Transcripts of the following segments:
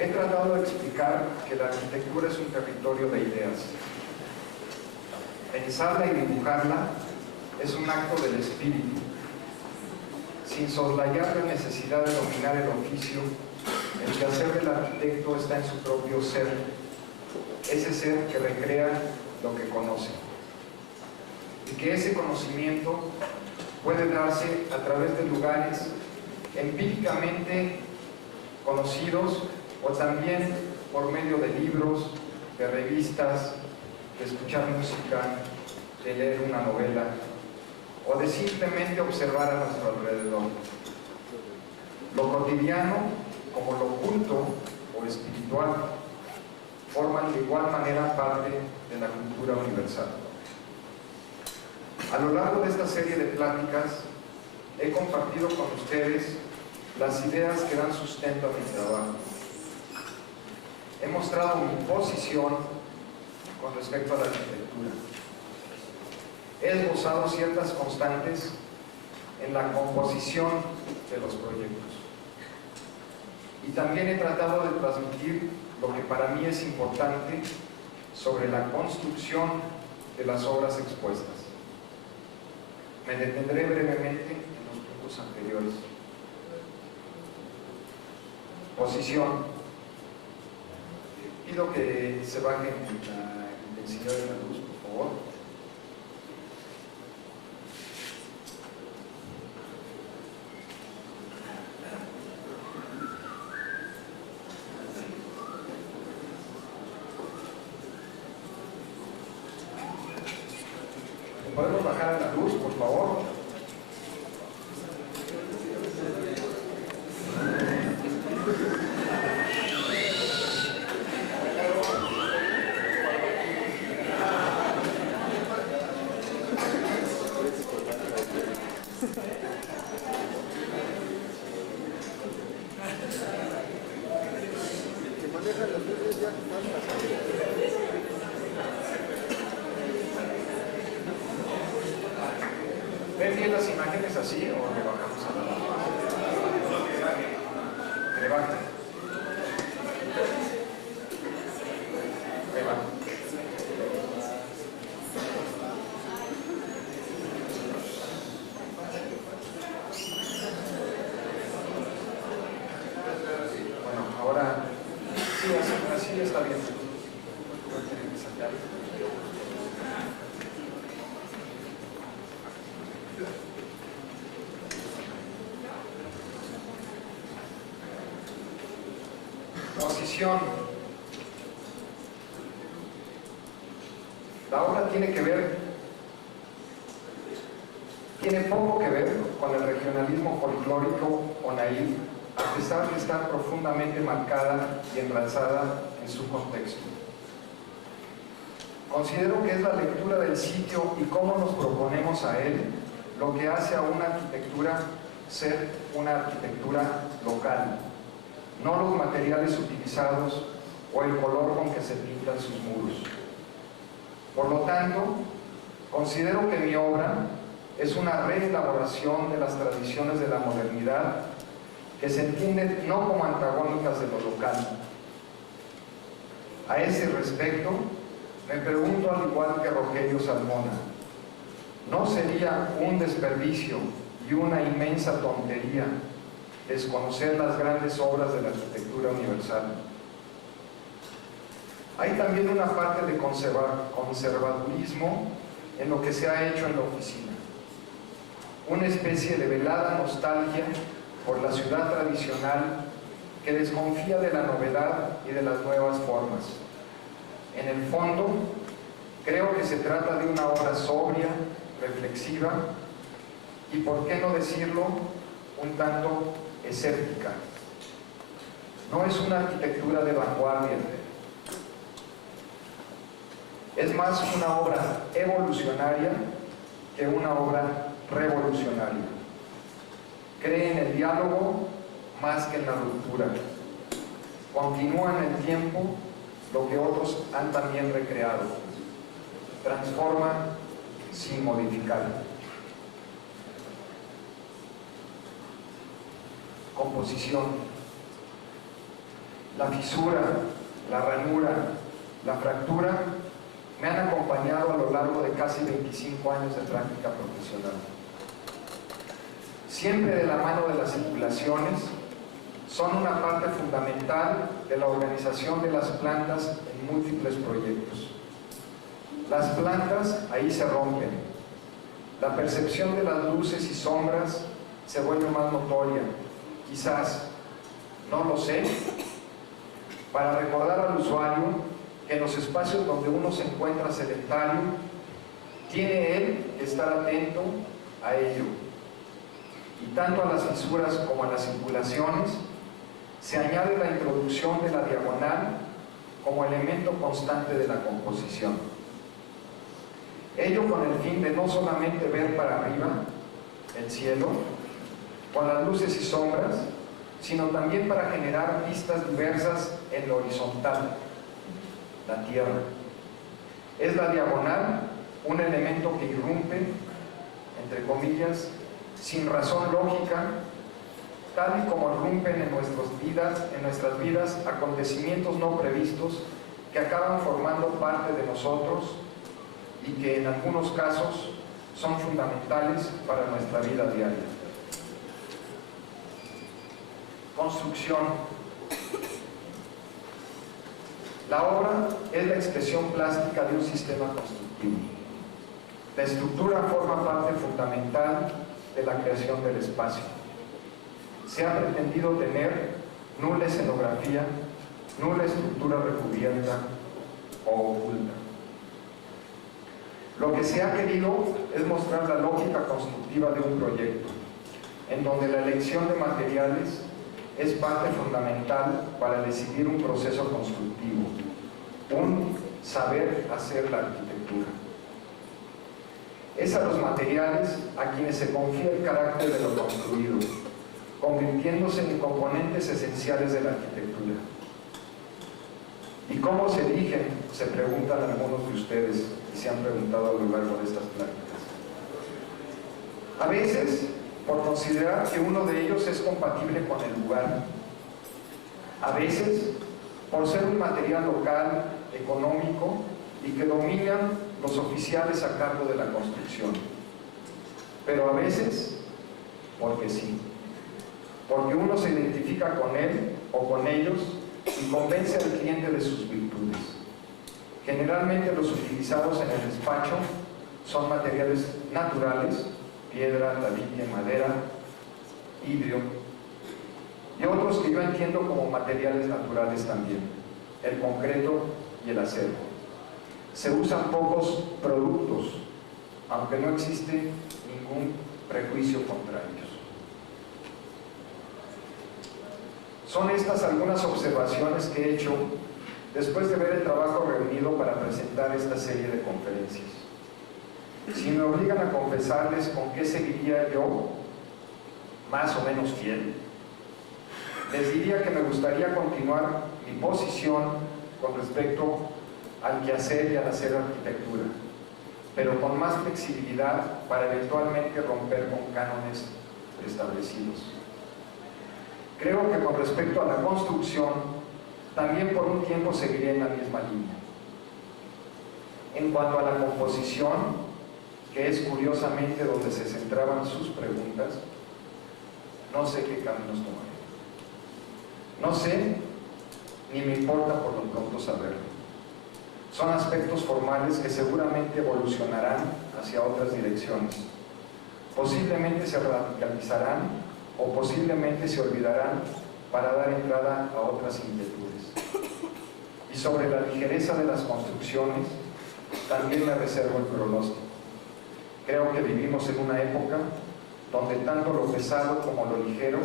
He tratado de explicar que la arquitectura es un territorio de ideas. Pensarla y dibujarla es un acto del espíritu, sin soslayar la necesidad de dominar el oficio. El quehacer del arquitecto está en su propio ser, ese ser que recrea lo que conoce, y que ese conocimiento puede darse a través de lugares empíricamente conocidos o también por medio de libros, de revistas, de escuchar música, de leer una novela o de simplemente observar a nuestro alrededor. Lo cotidiano, como lo oculto o espiritual, forman de igual manera parte de la cultura universal. A lo largo de esta serie de pláticas he compartido con ustedes las ideas que dan sustento a mi trabajo. He mostrado mi posición con respecto a la arquitectura. He esbozado ciertas constantes en la composición de los proyectos. Y también he tratado de transmitir lo que para mí es importante sobre la construcción de las obras expuestas. Me detendré brevemente en los puntos anteriores. Posición. Pido que se baje la intensidad de la luz, por favor. ¿Podemos bajar la luz, por favor? ¿Ven bien las imágenes así o le bajamos a la luz? Le bajan. Ahí va. Bueno, ahora sí, así está bien. No tienen que sacar. Posición. La obra tiene poco que ver con el regionalismo folclórico o naif, a pesar de estar profundamente marcada y enraizada en su contexto. Considero que es la lectura del sitio y cómo nos proponemos a él lo que hace a una arquitectura ser una arquitectura local, no los materiales utilizados o el color con que se pintan sus muros. Por lo tanto, considero que mi obra es una reelaboración de las tradiciones de la modernidad que se entienden no como antagónicas de lo local. A ese respecto, me pregunto, al igual que Rogelio Salmona, ¿no sería un desperdicio y una inmensa tontería desconocer las grandes obras de la arquitectura universal? Hay también una parte de conservadurismo en lo que se ha hecho en la oficina, una especie de velada nostalgia por la ciudad tradicional que desconfía de la novedad y de las nuevas formas. En el fondo, creo que se trata de una obra sobria, reflexiva y, por qué no decirlo, un tanto escéptica. No es una arquitectura de vanguardia, es más una obra evolucionaria que una obra revolucionaria. Cree en el diálogo más que en la ruptura. Continúa en el tiempo lo que otros han también recreado. Transforma sin modificar. Composición. la fisura, la ranura, la fractura me han acompañado a lo largo de casi 25 años de práctica profesional. Siempre de la mano de las circulaciones, son una parte fundamental de la organización de las plantas en múltiples proyectos. Las plantas ahí se rompen. La percepción de las luces y sombras se vuelve más notoria. Quizás, no lo sé, para recordar al usuario que en los espacios donde uno se encuentra sedentario, tiene él que estar atento a ello. Y tanto a las fisuras como a las circulaciones, se añade la introducción de la diagonal como elemento constante de la composición. Ello con el fin de no solamente ver para arriba, el cielo, con las luces y sombras, sino también para generar vistas diversas en lo horizontal, la tierra. Es la diagonal un elemento que irrumpe, entre comillas, sin razón lógica, tal y como irrumpen en nuestras vidas acontecimientos no previstos que acaban formando parte de nosotros y que en algunos casos son fundamentales para nuestra vida diaria. Construcción. La obra es la expresión plástica de un sistema constructivo. La estructura forma parte fundamental de la creación del espacio. Se ha pretendido tener nula escenografía, nula estructura recubierta o oculta. Lo que se ha querido es mostrar la lógica constructiva de un proyecto, en donde la elección de materiales es parte fundamental para decidir un proceso constructivo, un saber hacer la arquitectura. Es a los materiales a quienes se confía el carácter de lo construido, convirtiéndose en componentes esenciales de la arquitectura. ¿Y cómo se eligen? Se preguntan algunos de ustedes y se han preguntado a lo largo de estas pláticas. A veces, por considerar que uno de ellos es compatible con el lugar. A veces, por ser un material local, económico y que dominan los oficiales a cargo de la construcción. Pero a veces, porque sí. Porque uno se identifica con él o con ellos y convence al cliente de sus virtudes. Generalmente los utilizados en el despacho son materiales naturales, piedra, tabique, madera, vidrio, y otros que yo entiendo como materiales naturales también, el concreto y el acero. Se usan pocos productos, aunque no existe ningún prejuicio contra ellos. Son estas algunas observaciones que he hecho después de ver el trabajo reunido para presentar esta serie de conferencias. Si me obligan a confesarles con qué seguiría yo, más o menos fiel, les diría que me gustaría continuar mi posición con respecto al quehacer y al hacer arquitectura, pero con más flexibilidad para eventualmente romper con cánones preestablecidos. Creo que con respecto a la construcción, también por un tiempo seguiré en la misma línea. En cuanto a la composición, que es curiosamente donde se centraban sus preguntas, no sé qué caminos tomaré. No sé, ni me importa por lo pronto saberlo. Son aspectos formales que seguramente evolucionarán hacia otras direcciones. Posiblemente se radicalizarán o posiblemente se olvidarán para dar entrada a otras inquietudes. Y sobre la ligereza de las construcciones, también me reservo el pronóstico. Creo que vivimos en una época donde tanto lo pesado como lo ligero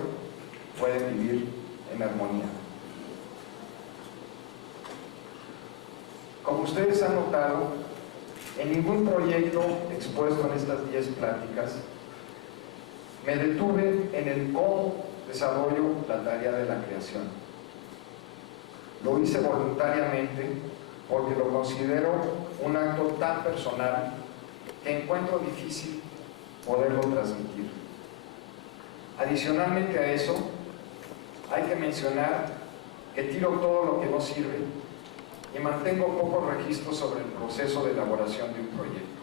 pueden vivir en armonía. Como ustedes han notado, en ningún proyecto expuesto en estas 10 pláticas me detuve en el cómo desarrollo la tarea de la creación. Lo hice voluntariamente porque lo considero un acto tan personal que encuentro difícil poderlo transmitir. Adicionalmente a eso, hay que mencionar que tiro todo lo que no sirve y mantengo pocos registros sobre el proceso de elaboración de un proyecto.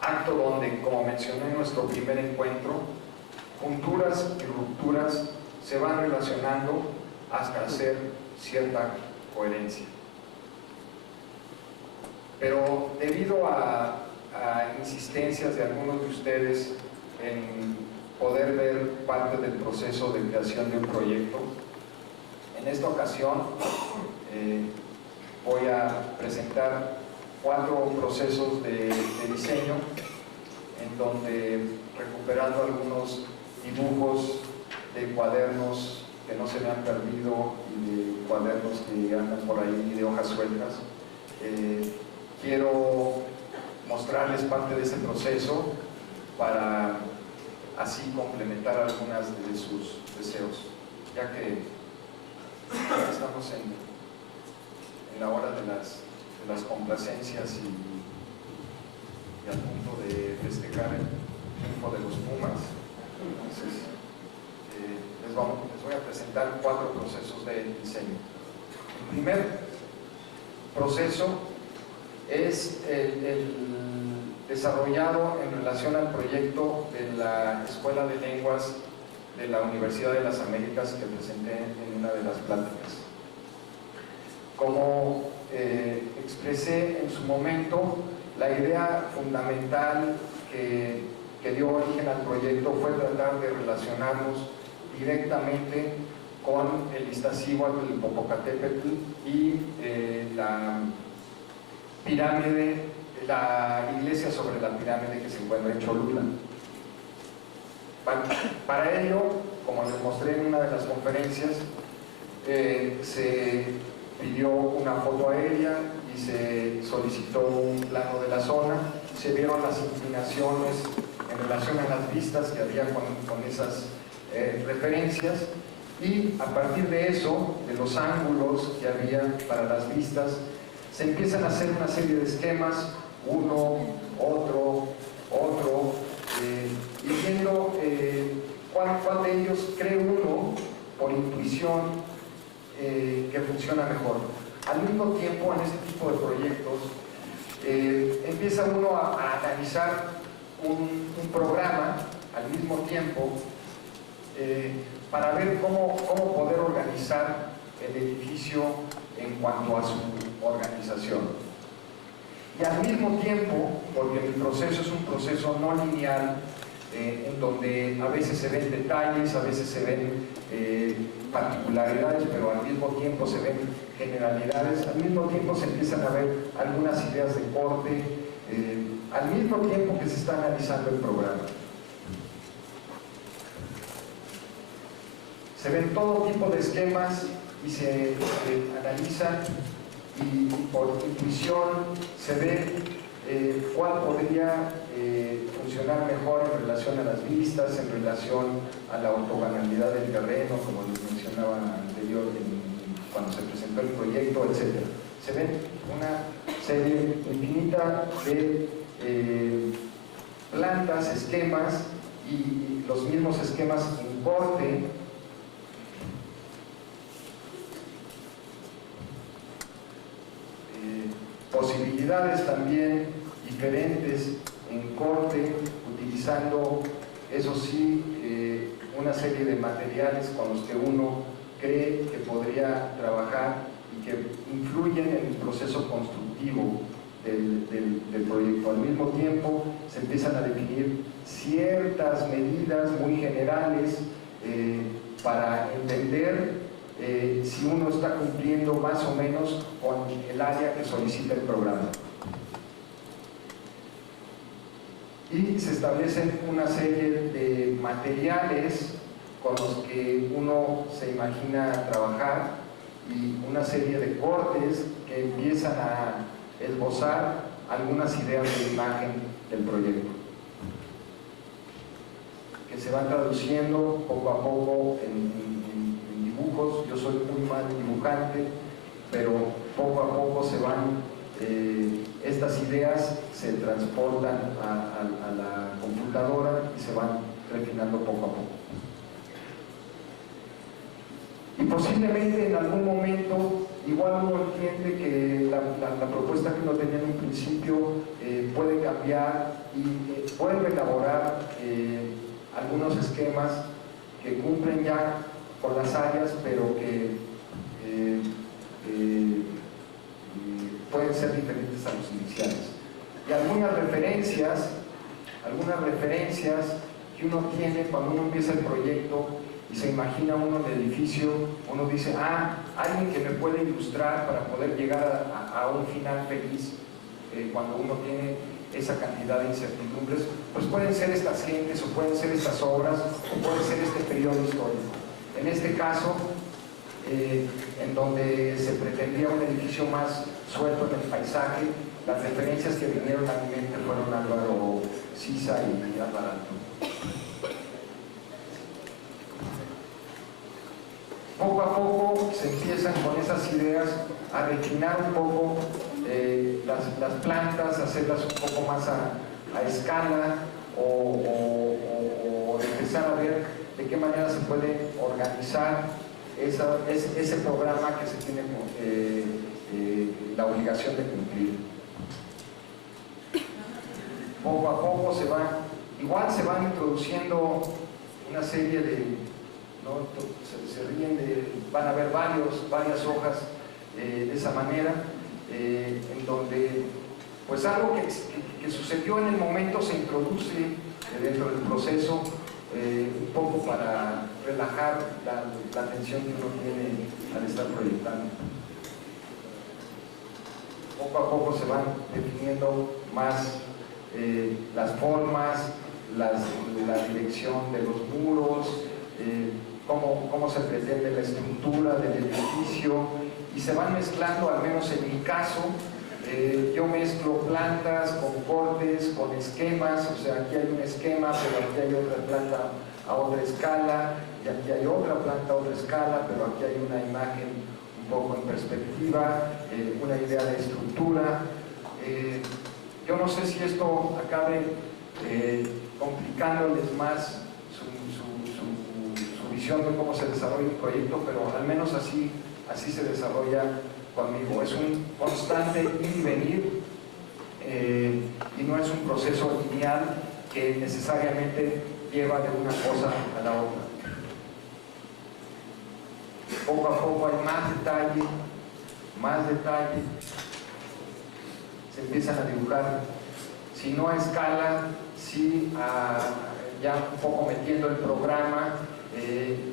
Acto donde, como mencioné en nuestro primer encuentro, junturas y rupturas se van relacionando hasta hacer cierta coherencia. Pero debido a insistencias de algunos de ustedes en poder ver parte del proceso de creación de un proyecto, en esta ocasión voy a presentar 4 procesos de diseño, en donde, recuperando algunos dibujos de cuadernos que no se me han perdido y de cuadernos que andan por ahí de hojas sueltas, quiero mostrarles parte de ese proceso para así complementar algunas de sus deseos, ya que estamos en la hora de las complacencias y al punto de festejar el triunfo de los Pumas. Entonces, les voy a presentar 4 procesos de diseño. El primer proceso es el desarrollado en relación al proyecto de la Escuela de Lenguas de la Universidad de las Américas que presenté en una de las pláticas. Como expresé en su momento, la idea fundamental que dio origen al proyecto fue tratar de relacionarnos directamente con el Iztaccíhuatl, el Popocatépetl y la pirámide, la iglesia sobre la pirámide que se encuentra en Cholula. Para ello, como les mostré en una de las conferencias, se pidió una foto aérea y se solicitó un plano de la zona, se vieron las inclinaciones en relación a las vistas que había con esas referencias, y a partir de eso, de los ángulos que había para las vistas, se empiezan a hacer una serie de esquemas, uno, otro, y viendo cuál de ellos cree uno por intuición que funciona mejor. Al mismo tiempo, en este tipo de proyectos, empieza uno a analizar un programa al mismo tiempo para ver cómo poder organizar el edificio en cuanto a su organización. Y al mismo tiempo, porque el proceso es un proceso no lineal, en donde a veces se ven detalles, a veces se ven particularidades, pero al mismo tiempo se ven generalidades, al mismo tiempo se empiezan a ver algunas ideas de corte, al mismo tiempo que se está analizando el programa. Se ven todo tipo de esquemas y se analizan, y por intuición se ve cuál podría funcionar mejor en relación a las vistas, en relación a la ortogonalidad del terreno, como les mencionaba anterior cuando se presentó el proyecto, etc. Se ven una serie infinita de plantas, esquemas, y los mismos esquemas en corte. Posibilidades también diferentes en corte, utilizando, eso sí, una serie de materiales con los que uno cree que podría trabajar y que influyen en el proceso constructivo del proyecto. Al mismo tiempo se empiezan a definir ciertas medidas muy generales para entender si uno está cumpliendo más o menos con el área que solicita el programa. Y se establecen una serie de materiales con los que uno se imagina trabajar y una serie de cortes que empiezan a esbozar algunas ideas de imagen del proyecto, que se van traduciendo poco a poco en dibujos. Yo soy muy mal dibujante, pero poco a poco se van, estas ideas se transportan a la computadora y se van refinando poco a poco. Y posiblemente en algún momento igual uno entiende que la propuesta que uno tenía en un principio puede cambiar y puede elaborar algunos esquemas que cumplen ya con las áreas, pero que pueden ser diferentes a los iniciales. Y algunas referencias que uno tiene cuando uno empieza el proyecto y se imagina uno el edificio, uno dice, alguien que me puede ilustrar para poder llegar a un final feliz. Cuando uno tiene esa cantidad de incertidumbres, pues pueden ser estas gentes, o pueden ser estas obras, o puede ser este periodo histórico. En este caso, en donde se pretendía un edificio más suelto en el paisaje, las referencias que vinieron a mi mente fueron Álvaro Siza y Alvarado. Poco a poco se empiezan con esas ideas a refinar un poco las plantas, hacerlas un poco más a escala, o empezar a ver de qué manera se puede organizar ese programa que se tiene la obligación de cumplir. Poco a poco se van introduciendo una serie de, ¿no? Van a haber varias hojas de esa manera, en donde pues algo que sucedió en el momento se introduce dentro del proceso, un poco para relajar la tensión que uno tiene al estar proyectando. Poco a poco se van definiendo más las formas, la dirección de los muros, cómo se pretende la estructura del edificio, y se van mezclando, al menos en mi caso, yo mezclo plantas con cortes, con esquemas, o sea, aquí hay un esquema, pero aquí hay otra planta a otra escala, y aquí hay otra planta a otra escala, pero aquí hay una imagen un poco en perspectiva, una idea de estructura. Yo no sé si esto acabe complicándoles más su visión de cómo se desarrolla el proyecto, pero al menos así se desarrolla conmigo. Es un constante ir y venir, y no es un proceso lineal que necesariamente lleva de una cosa a la otra. Poco a poco hay más detalle, se empiezan a dibujar, si no a escala, sí ya un poco metiendo el programa,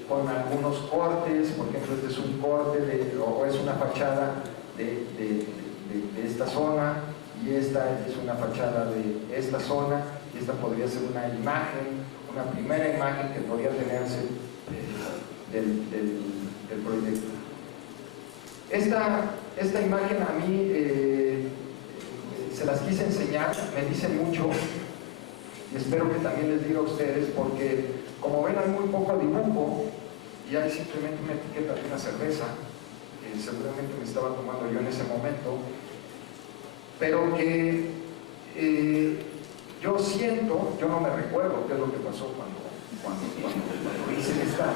con algunos cortes. Por ejemplo, este es un corte o es una fachada de esta zona, y esta es una fachada de esta zona, y esta podría ser una imagen, una primera imagen que podría tenerse del proyecto. Esta imagen a mí se las quise enseñar, me dice mucho, y espero que también les diga a ustedes, porque como ven hay muy poco dibujo y hay simplemente una etiqueta de una cerveza que seguramente me estaba tomando yo en ese momento, pero que yo siento, yo no me recuerdo qué es lo que pasó cuando hice esta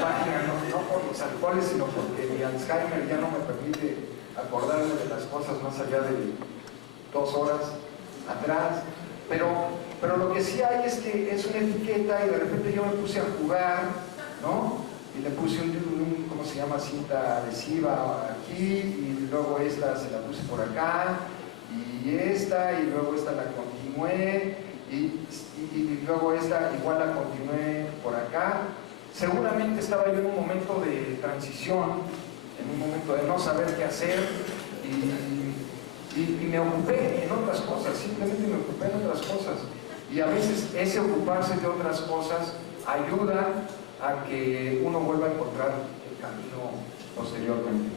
página, no por los alcoholes, sino porque mi Alzheimer ya no me permite acordarme de las cosas más allá de 2 horas atrás, pero lo que sí hay es que es una etiqueta, y de repente yo me puse a jugar, ¿no? Y le puse ¿cómo se llama? Cinta adhesiva aquí, y luego esta se la puse por acá, y luego esta la continué, y luego esta igual la continué por acá. Seguramente estaba yo en un momento de transición, en un momento de no saber qué hacer, y me ocupé en otras cosas, simplemente me ocupé en otras cosas. Y a veces ese ocuparse de otras cosas ayuda a que uno vuelva a encontrar el camino posteriormente.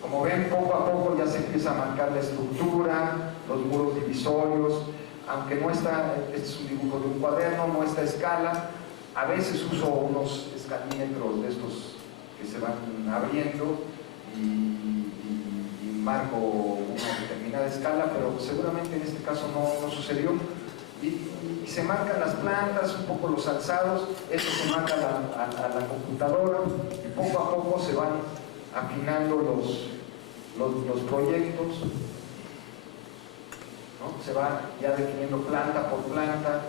Como ven, poco a poco ya se empieza a marcar la estructura, los muros divisorios, aunque no está, este es un dibujo de un cuaderno, no está a escala. A veces uso unos escalímetros de estos que se van abriendo y marco una determinada escala, pero seguramente en este caso no sucedió. y se marcan las plantas, un poco los alzados, eso se manda a la computadora y poco a poco se van afinando los proyectos, ¿no? Se va ya definiendo planta por planta,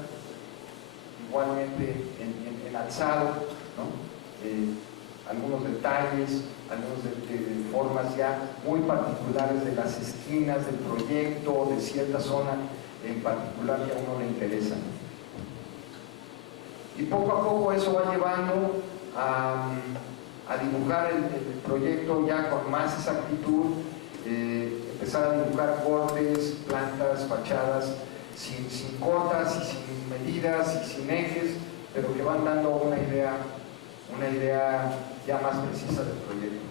igualmente en alzado, ¿no? Algunos detalles, algunas de formas ya muy particulares de las esquinas del proyecto, de cierta zona en particular que a uno le interesa. Y poco a poco eso va llevando a dibujar el proyecto ya con más exactitud, empezar a dibujar bordes, plantas, fachadas, sin cotas y sin medidas y sin ejes, pero que van dando una idea ya más precisa del proyecto.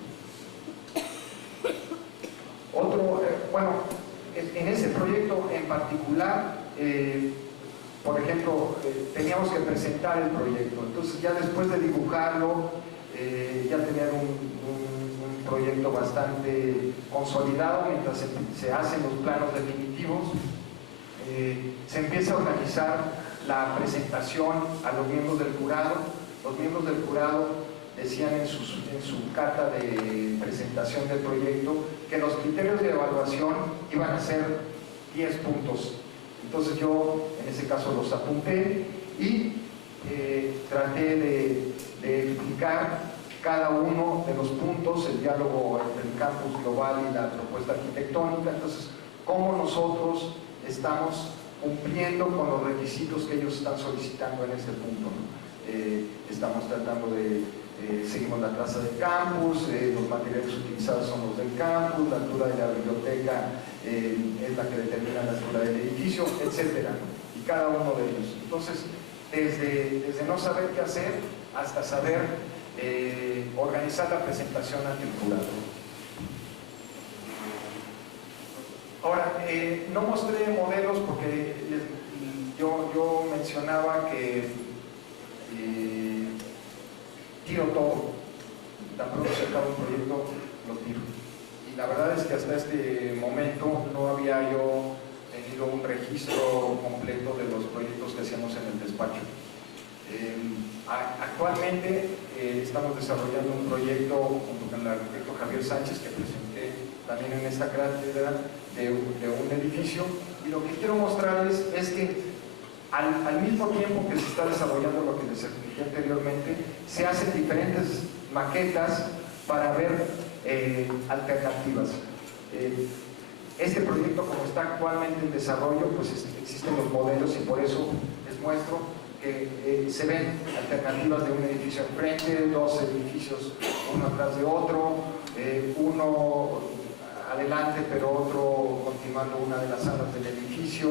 Bueno, en ese proyecto en particular, por ejemplo, teníamos que presentar el proyecto, entonces ya después de dibujarlo, ya tener un proyecto bastante consolidado mientras se hacen los planos definitivos, se empieza a organizar la presentación a los miembros del jurado. Los miembros del jurado decían en su carta de presentación del proyecto que los criterios de evaluación iban a ser 10 puntos. Entonces yo en ese caso los apunté y traté de explicar cada uno de los puntos, el diálogo entre el campus global y la propuesta arquitectónica. Entonces, cómo nosotros estamos cumpliendo con los requisitos que ellos están solicitando en este punto, ¿no? Estamos tratando seguimos la traza del campus, los materiales utilizados son los del campus, la altura de la biblioteca es la que determina la altura del edificio, etcétera, ¿no? Y cada uno de ellos. Entonces, desde no saber qué hacer hasta saber organizar la presentación ante el jurado. Ahora, no mostré modelos porque yo mencionaba que tiro todo, tan pronto se acaba un proyecto, lo tiro. Y la verdad es que hasta este momento no había yo tenido un registro completo de los proyectos que hacíamos en el despacho. Actualmente estamos desarrollando un proyecto junto con el arquitecto Javier Sánchez, que presenté también en esta cátedra, de un edificio, y lo que quiero mostrarles es que al mismo tiempo que se está desarrollando lo que les expliqué anteriormente, se hacen diferentes maquetas para ver alternativas. Este proyecto, como está actualmente en desarrollo, pues existen los modelos y por eso les muestro que se ven alternativas de un edificio enfrente, dos edificios uno atrás de otro, uno adelante pero otro continuando una de las salas del edificio,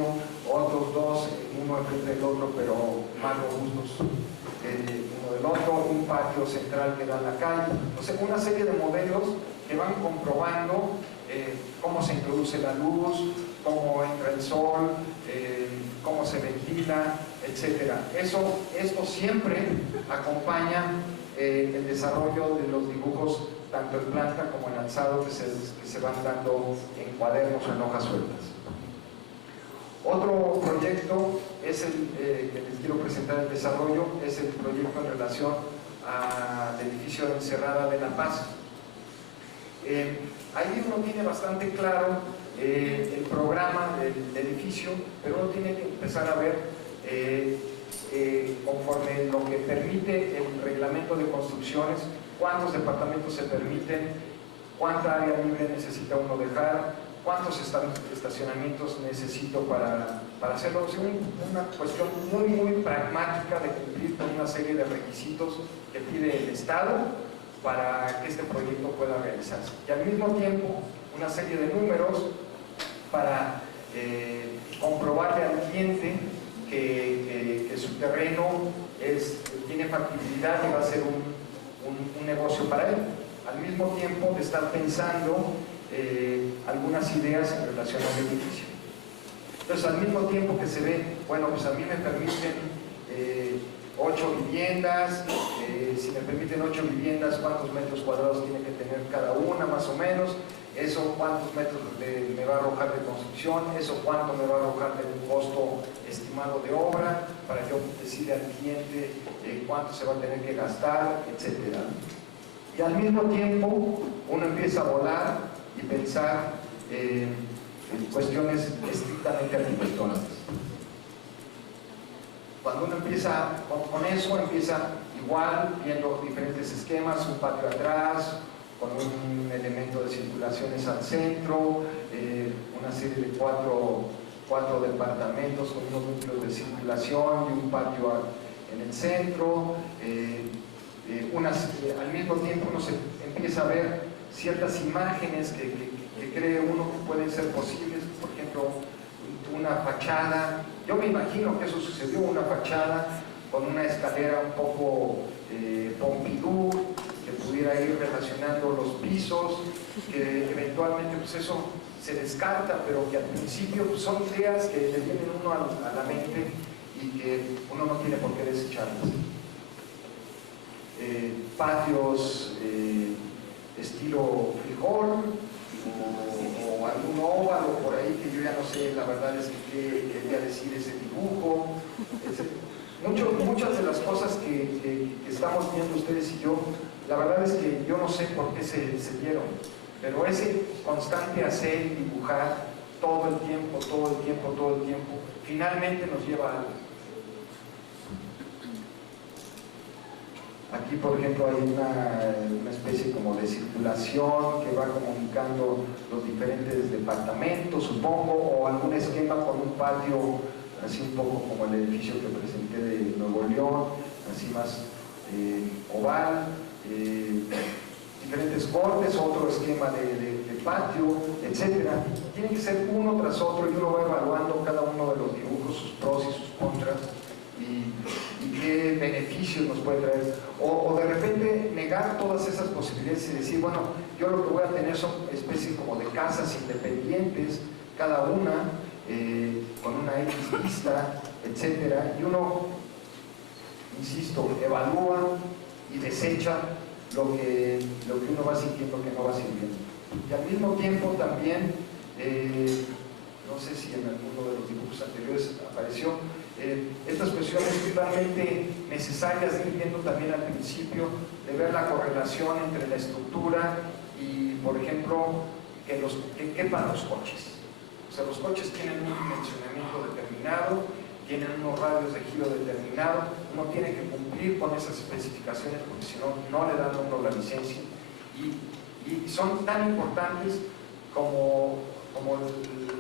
otros dos, uno enfrente del otro pero más robustos uno del otro, un patio central que da a la calle, o sea, una serie de modelos que van comprobando cómo se introduce la luz, cómo entra el sol, cómo se ventila, etcétera. Esto siempre acompaña el desarrollo de los dibujos tanto en planta como en alzado que se van dando en cuadernos o en hojas sueltas. Otro proyecto es el que les quiero presentar el desarrollo, es el proyecto en relación al edificio Encerrada de La Paz. Ahí uno tiene bastante claro el programa del edificio, pero uno tiene que empezar a ver conforme lo que permite el reglamento de construcciones, cuántos departamentos se permiten, cuánta área libre necesita uno dejar, cuántos estacionamientos necesito para hacerlo. Es una cuestión muy pragmática de cumplir con una serie de requisitos que pide el Estado para que este proyecto pueda realizarse. Y al mismo tiempo una serie de números para comprobarle al cliente que su terreno tiene factibilidad y va a ser un negocio para él. Al mismo tiempo de estar pensando algunas ideas en relación al edificio. Entonces, al mismo tiempo que se ve, bueno, pues a mí me permiten 8 viviendas, si me permiten 8 viviendas, ¿cuántos metros cuadrados tiene que tener cada una, más o menos? eso cuántos metros me va a arrojar de construcción, eso cuánto me va a arrojar de un costo estimado de obra, para que yo decida al cliente cuánto se va a tener que gastar, etc. Y al mismo tiempo uno empieza a volar y pensar en cuestiones estrictamente arquitectónicas. Cuando uno empieza con eso, empieza igual, viendo diferentes esquemas, un patio atrás, con un elemento de circulaciones al centro, una serie de cuatro departamentos con unos núcleos de circulación y un patio en el centro. Al mismo tiempo uno se empieza a ver ciertas imágenes que cree uno que pueden ser posibles, por ejemplo, una fachada. Yo me imagino que eso sucedió, una fachada con una escalera un poco Pompidou, que pudiera ir relacionando los pisos, que eventualmente pues eso se descarta, pero que al principio pues, son ideas que le vienen uno a la mente y que uno no tiene por qué desecharlas. Patios estilo frijol o algún óvalo por ahí que yo ya no sé, la verdad es que qué quería decir ese dibujo, etc. Muchas de las cosas que estamos viendo ustedes y yo, la verdad es que yo no sé por qué se dieron, pero ese constante hacer y dibujar todo el tiempo, finalmente nos lleva a algo. Aquí, por ejemplo, hay una especie como de circulación que va comunicando los diferentes departamentos, supongo, o algún esquema con un patio así un poco como el edificio que presenté de Nuevo León, así más oval, diferentes cortes, otro esquema de patio, etc. Tiene que ser uno tras otro y uno va evaluando cada uno de los dibujos, sus pros y sus contras, y qué beneficios nos puede traer. O de repente negar todas esas posibilidades y decir, bueno, yo lo que voy a tener son especies como de casas independientes, cada una, con una X vista, etc. Y uno, insisto, evalúa y desecha lo que uno va sintiendo que no va sirviendo. Y al mismo tiempo también, no sé si en alguno de los dibujos anteriores apareció, estas cuestiones totalmente necesarias de ir viendo también al principio, de ver la correlación entre la estructura y, por ejemplo, que quepan los coches. O sea, los coches tienen un dimensionamiento determinado, tienen unos radios de giro determinados, uno tiene que cumplir con esas especificaciones porque si no, no le dan a uno la licencia. Y son tan importantes como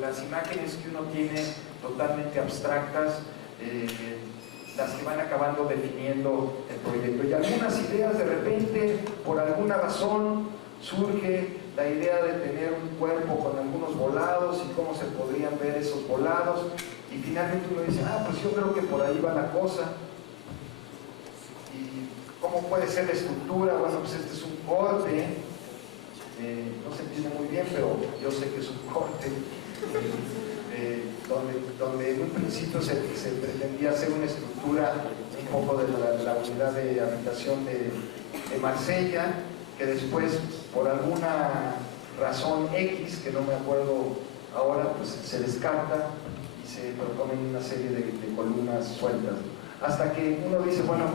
las imágenes que uno tiene totalmente abstractas, las que van acabando definiendo el proyecto. Y algunas ideas, de repente, por alguna razón, surge la idea de tener un cuerpo con algunos volados y cómo se podrían ver esos volados, y finalmente uno dice, pues yo creo que por ahí va la cosa. ¿Y cómo puede ser la estructura? Bueno, pues este es un corte, no se entiende muy bien, pero yo sé que es un corte, donde en un principio se pretendía hacer una estructura un poco de la unidad de habitación de Marsella, que después, por alguna razón X, que no me acuerdo ahora, pues se descarta y se proponen una serie de columnas sueltas. Hasta que uno dice, bueno,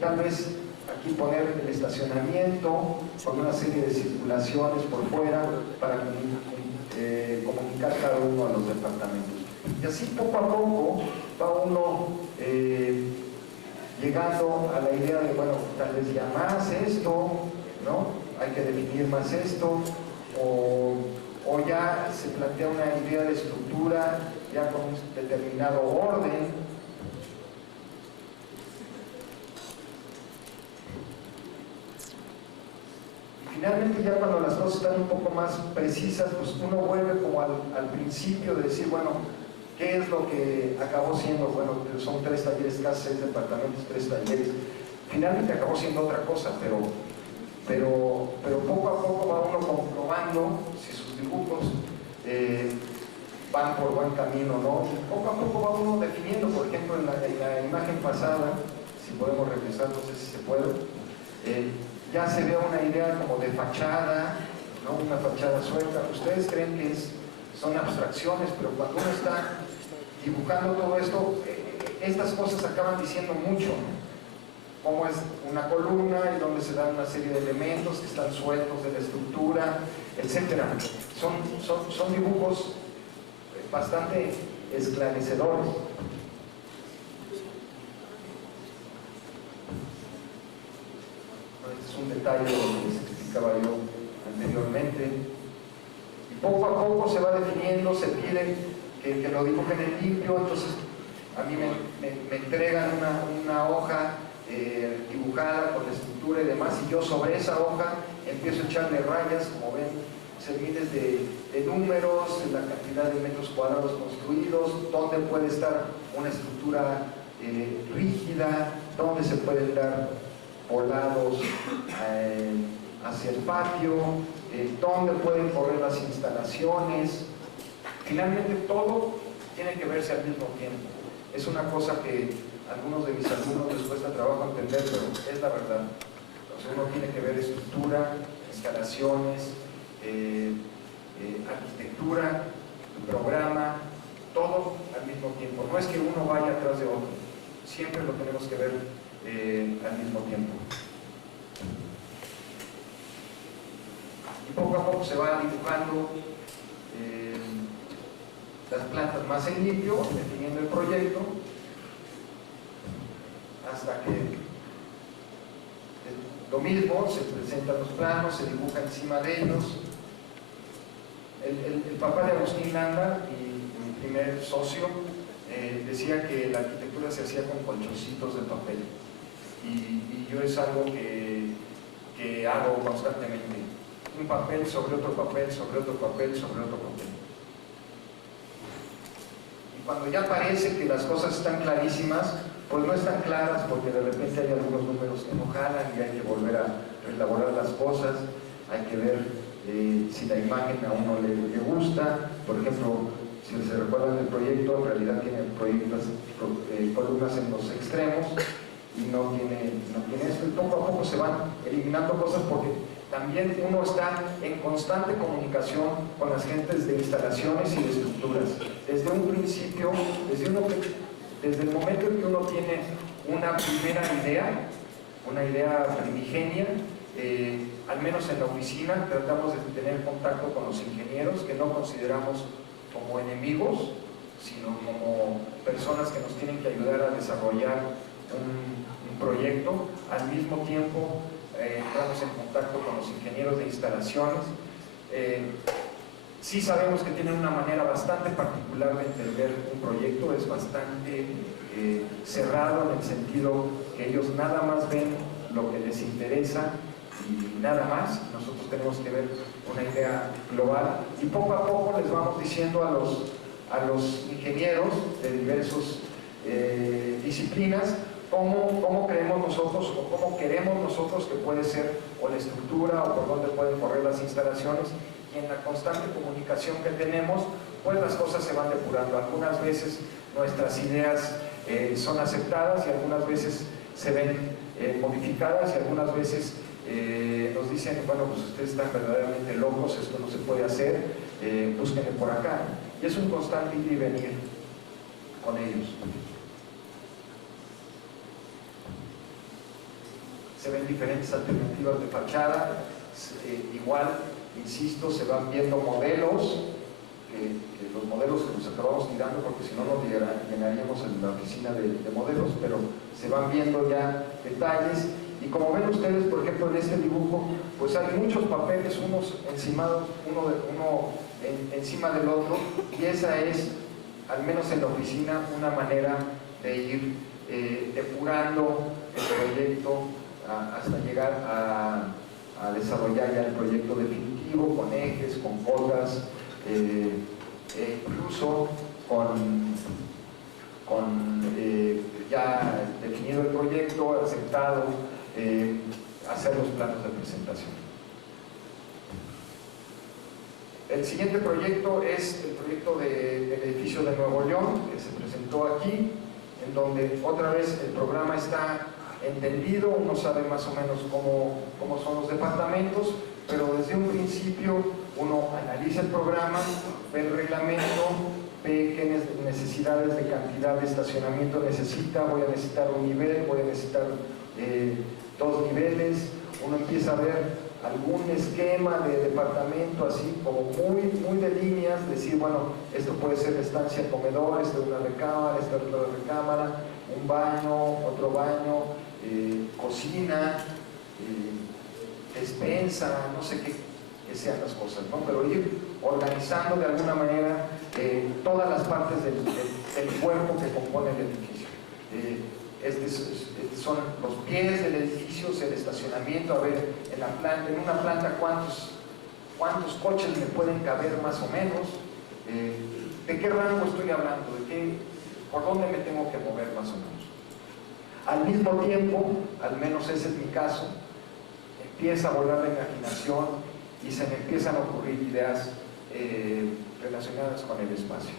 tal vez aquí poner el estacionamiento con una serie de circulaciones por fuera para comunicar cada uno a los departamentos. Y así poco a poco va uno llegando a la idea de, bueno, tal vez ya más esto, ¿no? Hay que definir más esto, o ya se plantea una idea de estructura ya con un determinado orden. Finalmente, ya cuando las cosas están un poco más precisas, pues uno vuelve como al principio de decir, bueno, ¿qué es lo que acabó siendo? Bueno, son 3 talleres, casi 6 departamentos, 3 talleres. Finalmente acabó siendo otra cosa, pero poco a poco va uno comprobando si sus dibujos van por buen camino, ¿no? Y poco a poco va uno definiendo, por ejemplo, en la imagen pasada, si podemos regresar, no sé si se puede, ya se ve una idea como de fachada, ¿no? Una fachada suelta. Ustedes creen que son abstracciones, pero cuando uno está dibujando todo esto, estas cosas acaban diciendo mucho, ¿no? Cómo es una columna y donde se dan una serie de elementos que están sueltos de la estructura, etcétera. Son dibujos bastante esclarecedores. Este es un detalle de lo que les explicaba yo anteriormente. Y poco a poco se va definiendo, se pide que lo dibujen en limpio. Entonces a mí me entregan una hoja dibujada con la estructura y demás, y yo sobre esa hoja empiezo a echarle rayas, como ven, se miles de números, la cantidad de metros cuadrados construidos, dónde puede estar una estructura rígida, dónde se pueden dar volados hacia el patio, dónde pueden correr las instalaciones. Finalmente todo tiene que verse al mismo tiempo. Es una cosa que a algunos de mis alumnos les cuesta trabajo entender, pero es la verdad. Entonces uno tiene que ver estructura, instalaciones, arquitectura, programa, todo al mismo tiempo. No es que uno vaya atrás de otro, siempre lo tenemos que ver al mismo tiempo. Y poco a poco se va dibujando las plantas más en limpio, definiendo el proyecto, hasta que lo mismo, se presentan los planos, se dibuja encima de ellos. El papá de Agustín Landa, mi primer socio, decía que la arquitectura se hacía con colchoncitos de papel, y yo es algo que hago constantemente: un papel sobre otro papel, sobre otro papel, sobre otro papel. Y cuando ya parece que las cosas están clarísimas, pues no están claras, porque de repente hay algunos números que no jalan y hay que volver a elaborar las cosas. Hay que ver si la imagen a uno le gusta. Por ejemplo, si se recuerdan del proyecto, en realidad tiene columnas en los extremos y no tiene esto, y poco a poco se van eliminando cosas, porque también uno está en constante comunicación con las gentes de instalaciones y de estructuras. Desde un principio, desde el momento en que uno tiene una primera idea, una idea primigenia, al menos en la oficina tratamos de tener contacto con los ingenieros, que no consideramos como enemigos, sino como personas que nos tienen que ayudar a desarrollar un proyecto. Al mismo tiempo entramos en contacto con los ingenieros de instalaciones. Sí sabemos que tienen una manera bastante particular de entender un proyecto, es bastante cerrado, en el sentido que ellos nada más ven lo que les interesa y nada más. Nosotros tenemos que ver una idea global, y poco a poco les vamos diciendo a los ingenieros de diversas disciplinas cómo creemos nosotros o cómo queremos nosotros que puede ser o la estructura, o por dónde pueden correr las instalaciones. Y en la constante comunicación que tenemos, pues las cosas se van depurando. Algunas veces nuestras ideas son aceptadas, y algunas veces se ven modificadas, y algunas veces nos dicen: bueno, pues ustedes están verdaderamente locos, esto no se puede hacer, búsquenle por acá. Y es un constante ir y venir con ellos. Se ven diferentes alternativas de fachada, igual, insisto, se van viendo modelos, que los modelos que nos acabamos tirando, porque si no nos llenaríamos en la oficina de modelos, pero se van viendo ya detalles. Y como ven ustedes, por ejemplo, en este dibujo, pues hay muchos papeles, uno encima del otro, y esa es, al menos en la oficina, una manera de ir depurando el proyecto hasta llegar a desarrollar ya el proyecto definitivo, con ejes, con colgas, incluso con ya definido el proyecto, aceptado, hacer los planos de presentación. El siguiente proyecto es el proyecto del edificio de Nuevo León, que se presentó aquí, en donde otra vez el programa está entendido, uno sabe más o menos cómo son los departamentos, pero desde un principio uno analiza el programa, ve el reglamento, ve qué necesidades de cantidad de estacionamiento necesita. Voy a necesitar un nivel, voy a necesitar 2 niveles. Uno empieza a ver algún esquema de departamento así como muy de líneas, decir, bueno, esto puede ser estancia comedor, esta es una recámara, esta es otra recámara, un baño, otro baño, cocina, despensa, no sé qué sean las cosas, ¿no? Pero ir organizando de alguna manera todas las partes del cuerpo que compone el edificio. Estos son los pies del edificio, el estacionamiento, a ver, en una planta cuántos coches me pueden caber más o menos, de qué rango estoy hablando, por dónde me tengo que mover más o menos. Al mismo tiempo, al menos ese es mi caso, empieza a volar la imaginación y se me empiezan a ocurrir ideas relacionadas con el espacio.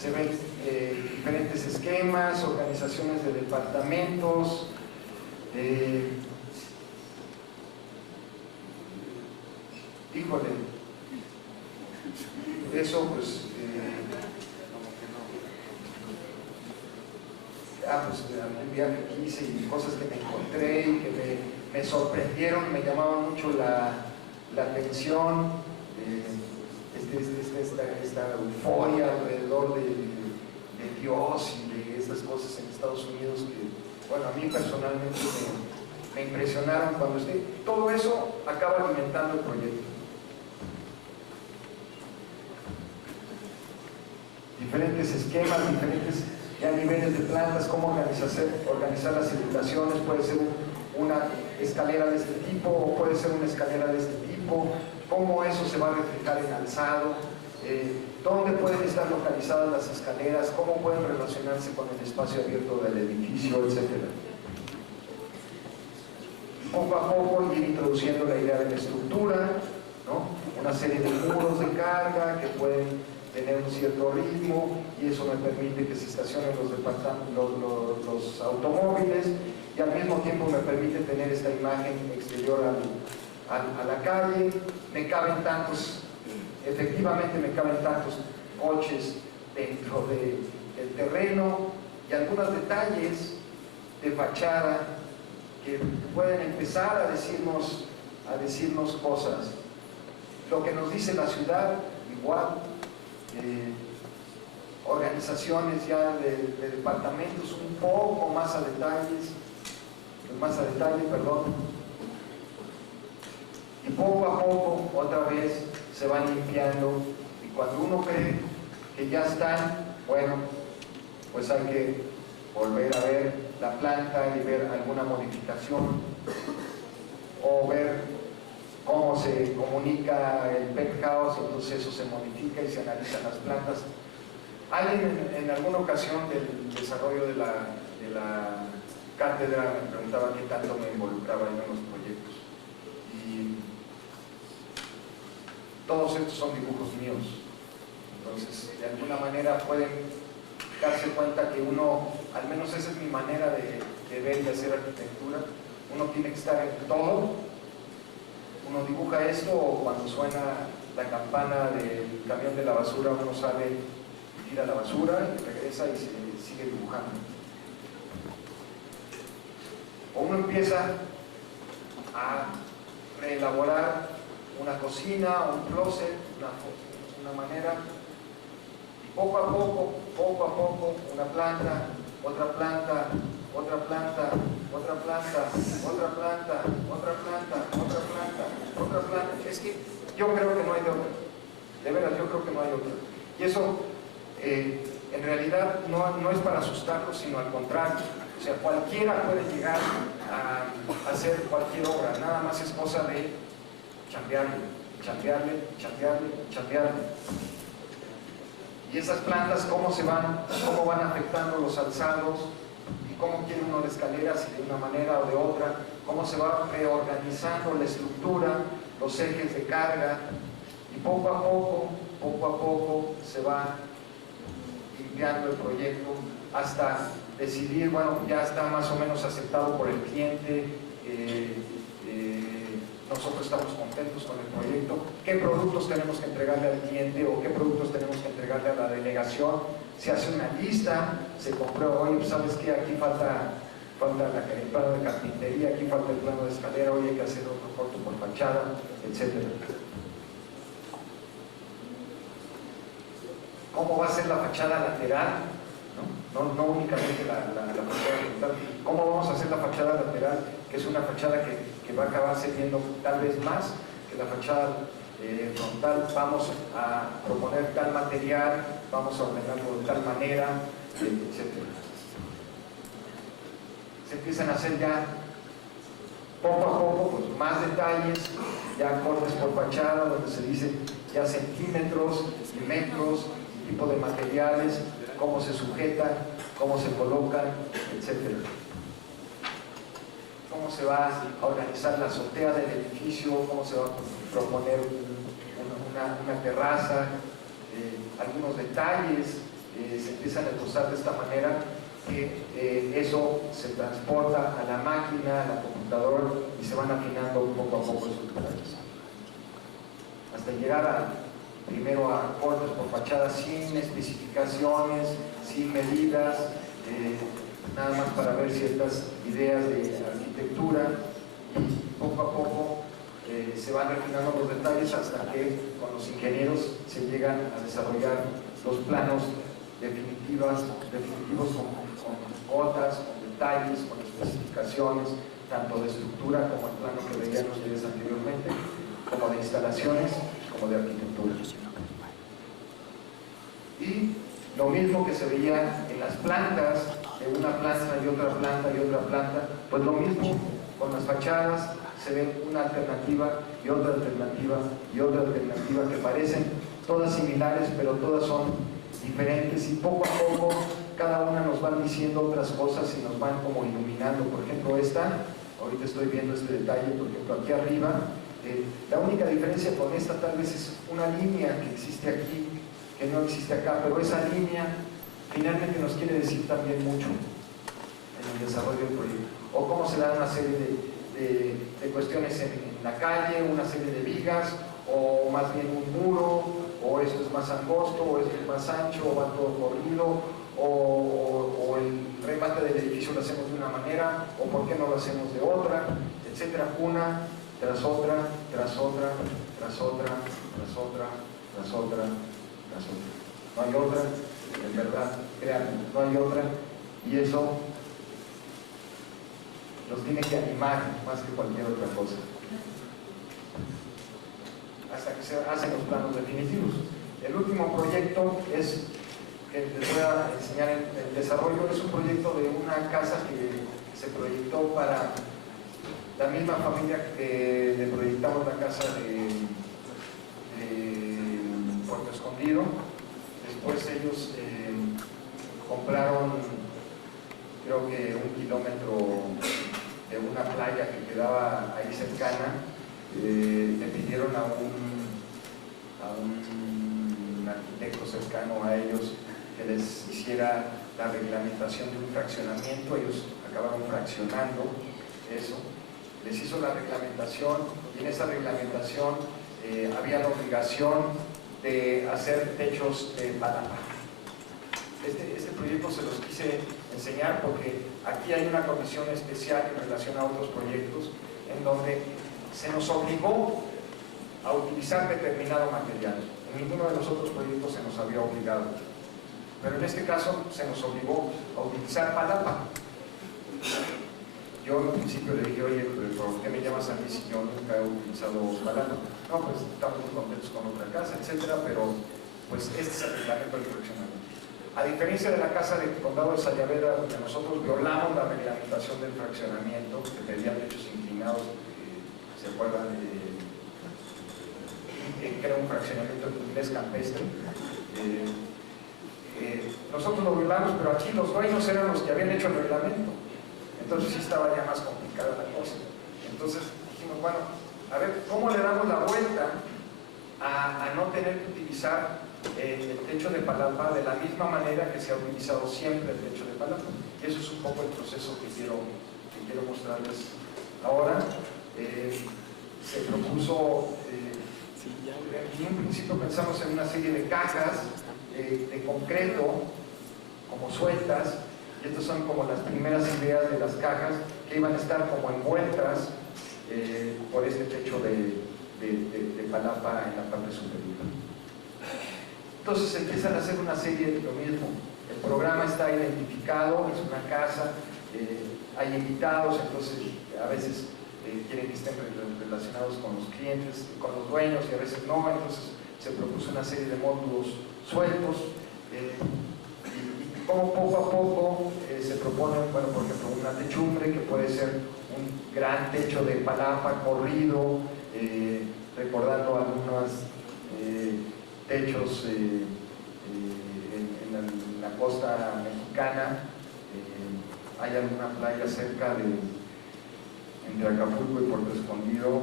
Se ven diferentes esquemas, organizaciones de departamentos, híjole, eso pues, un viaje que hice y cosas que me encontré y que me sorprendieron, me llamaban mucho la atención. Esta euforia alrededor de Dios y de estas cosas en Estados Unidos que, bueno, a mí personalmente me impresionaron cuando todo eso acaba alimentando el proyecto. Diferentes esquemas, diferentes ya niveles de plantas, cómo organizar las circulaciones, puede ser una escalera de este tipo o puede ser una escalera de este tipo, cómo eso se va a reflejar en alzado, dónde pueden estar localizadas las escaleras, cómo pueden relacionarse con el espacio abierto del edificio, etc. Poco a poco ir introduciendo la idea de la estructura, ¿no? Una serie de muros de carga que pueden tener un cierto ritmo y eso me permite que se estacionen los automóviles y al mismo tiempo me permite tener esta imagen exterior a la calle. Efectivamente me caben tantos coches dentro del terreno y algunos detalles de fachada que pueden empezar a decirnos cosas. Lo que nos dice la ciudad, igual. Organizaciones ya de departamentos un poco más a detalle, y poco a poco otra vez se van limpiando y cuando uno cree que ya están, bueno, pues hay que volver a ver la planta y ver alguna modificación o ver cómo se comunica el penthouse, entonces eso se modifica y se analizan las plantas. Alguien en alguna ocasión del desarrollo de la cátedra me preguntaba qué tanto me involucraba yo en los proyectos. Y todos estos son dibujos míos. Entonces, de alguna manera pueden darse cuenta que uno, al menos esa es mi manera de ver y de hacer arquitectura, uno tiene que estar en todo. Uno dibuja esto o cuando suena la campana del camión de la basura uno sale y tira la basura y regresa y se sigue dibujando. O uno empieza a reelaborar una cocina, un closet, una manera, y poco a poco, una planta, otra planta, otra planta, otra planta, otra planta, otra planta, otra planta, otra planta. Es que yo creo que no hay de otra. De veras, yo creo que no hay otra. Y eso, en realidad, no es para asustarlos, sino al contrario. O sea, cualquiera puede llegar a hacer cualquier obra. Nada más es cosa de chambearle. Y esas plantas, cómo van afectando los alzados, cómo quiere uno de escaleras y de una manera o de otra, cómo se va reorganizando la estructura, los ejes de carga, y poco a poco se va limpiando el proyecto hasta decidir, bueno, ya está más o menos aceptado por el cliente, nosotros estamos contentos con el proyecto, qué productos tenemos que entregarle al cliente o qué productos tenemos que entregarle a la delegación, se hace una lista, se comprueba, oye, ¿sabes qué? Aquí falta el plano de carpintería, aquí falta el plano de escalera, hoy hay que hacer otro corto por fachada, etc. ¿Cómo va a ser la fachada lateral? No únicamente la fachada frontal. ¿Cómo vamos a hacer la fachada lateral? Que es una fachada que va a acabarse viendo tal vez más que la fachada frontal. Vamos a proponer tal material, vamos a ordenarlo de tal manera, etc. Se empiezan a hacer ya poco a poco pues, más detalles, ya cortes por fachada, donde se dice ya centímetros y metros, tipo de materiales, cómo se sujetan, cómo se colocan, etc. Cómo se va a organizar la azotea del edificio, cómo se va a proponer una terraza, algunos detalles se empiezan a esbozar de esta manera que eso se transporta a la máquina, a la computadora y se van afinando poco a poco esos detalles. Hasta llegar primero a cortes por fachada sin especificaciones, sin medidas, nada más para ver ciertas ideas de arquitectura y poco a poco se van refinando los detalles hasta que con los ingenieros se llegan a desarrollar los planos definitivos con cotas, con detalles, con especificaciones, tanto de estructura como el plano que veían ustedes anteriormente, como de instalaciones, como de arquitectura. Y lo mismo que se veía en las plantas, de una planta y otra planta y otra planta, pues lo mismo con las fachadas, se ve una alternativa y otra alternativa y otra alternativa que parecen todas similares, pero todas son diferentes y poco a poco cada una nos van diciendo otras cosas y nos van como iluminando. Por ejemplo, ahorita estoy viendo este detalle, por ejemplo, aquí arriba, la única diferencia con esta tal vez es una línea que existe aquí, que no existe acá, pero esa línea finalmente nos quiere decir también mucho en el desarrollo del proyecto. O cómo se dan una serie de cuestiones en la calle, una serie de vigas, o más bien un muro, o esto es más angosto, o esto es más ancho, o va todo corrido, o el remate del edificio lo hacemos de una manera, o por qué no lo hacemos de otra, etcétera, una tras otra, tras otra, tras otra, tras otra, tras otra, tras otra. No hay otra, en verdad, créanme, no hay otra, y eso nos tiene que animar más que cualquier otra cosa. Hasta que se hacen los planos definitivos. El último proyecto es, que les voy a enseñar el desarrollo, es un proyecto de una casa que se proyectó para la misma familia que le proyectamos la casa de Puerto Escondido. Después ellos compraron, creo que 1 kilómetro de una playa que quedaba ahí cercana. Le pidieron a un arquitecto cercano a ellos que les hiciera la reglamentación de un fraccionamiento. Ellos acabaron fraccionando eso, les hizo la reglamentación y en esa reglamentación había la obligación de hacer techos de palapa. Este proyecto se los quise enseñar porque aquí hay una comisión especial en relación a otros proyectos en donde se nos obligó a utilizar determinado material. En ninguno de los otros proyectos se nos había obligado, pero en este caso se nos obligó a utilizar palapa. Yo en principio le dije, oye, ¿por qué me llamas a mí si yo nunca he utilizado palapa? No, pues estamos muy contentos con otra casa, etcétera, pero pues este es el reglamento del fraccionamiento. A diferencia de la casa de Condado de Sayavera, donde nosotros violamos la reglamentación del fraccionamiento, que pedían techos inclinados, se acuerdan que era un fraccionamiento de inglés campestre. Nosotros lo violamos, pero aquí los dueños eran los que habían hecho el reglamento. Entonces sí estaba ya más complicada la cosa. Entonces dijimos, bueno, a ver, ¿cómo le damos la vuelta a no tener que utilizar el techo de palapa de la misma manera que se ha utilizado siempre el techo de aula. Y eso es un poco el proceso que quiero mostrarles ahora. Se propuso, en un principio pensamos en una serie de cajas de concreto, como sueltas, y estas son como las primeras ideas de las cajas que iban a estar como envueltas por este techo de palapa en la parte superior. Entonces empiezan a hacer una serie de lo mismo. El programa está identificado, es una casa, hay invitados, entonces a veces quieren que estén relacionados con los clientes, con los dueños, y a veces no. Entonces se propuso una serie de módulos sueltos, y como poco a poco se propone, bueno, por ejemplo, una techumbre que puede ser un gran techo de palapa corrido, recordando algunos techos en la costa mexicana. Hay alguna playa cerca entre Acapulco y Puerto Escondido,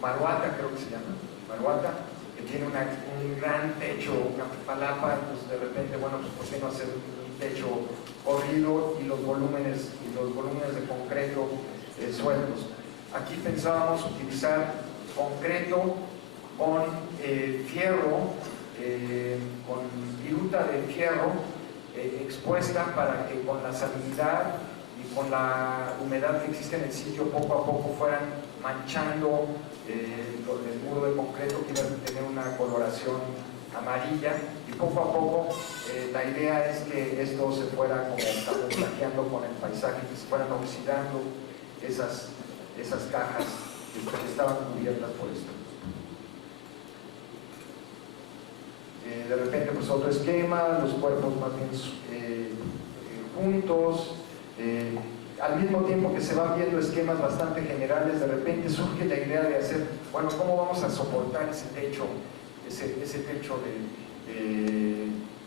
Maruata creo que se llama, Maruata, que tiene un gran techo, una palapa. Pues de repente, bueno, pues ¿por qué no hacer un techo corrido y los volúmenes de concreto sueltos? Aquí pensábamos utilizar concreto con fierro, con viruta de fierro expuesta, para que con la salinidad y con la humedad que existe en el sitio poco a poco fueran manchando el muro de concreto, que iba a tener una coloración amarilla, y poco a poco la idea es que esto se fuera como camuflajeando con el paisaje, que se fueran oxidando esas cajas que estaban cubiertas por esto. De repente pues otro esquema, los cuerpos más bien juntos, al mismo tiempo que se van viendo esquemas bastante generales. De repente surge la idea de hacer, bueno, ¿cómo vamos a soportar ese techo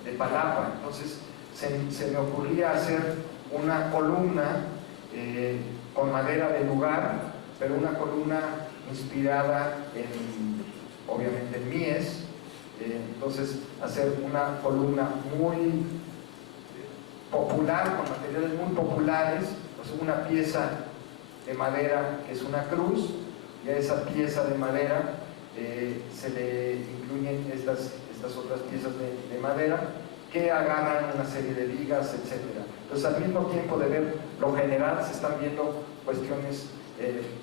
de palapa? Entonces se me ocurría hacer una columna con madera de lugar, pero una columna inspirada obviamente en mies. Entonces hacer una columna muy popular, con materiales muy populares, pues una pieza de madera que es una cruz, y a esa pieza de madera se le incluyen estas otras piezas de madera que agarran una serie de ligas, etc. Entonces, al mismo tiempo de ver lo general, se están viendo cuestiones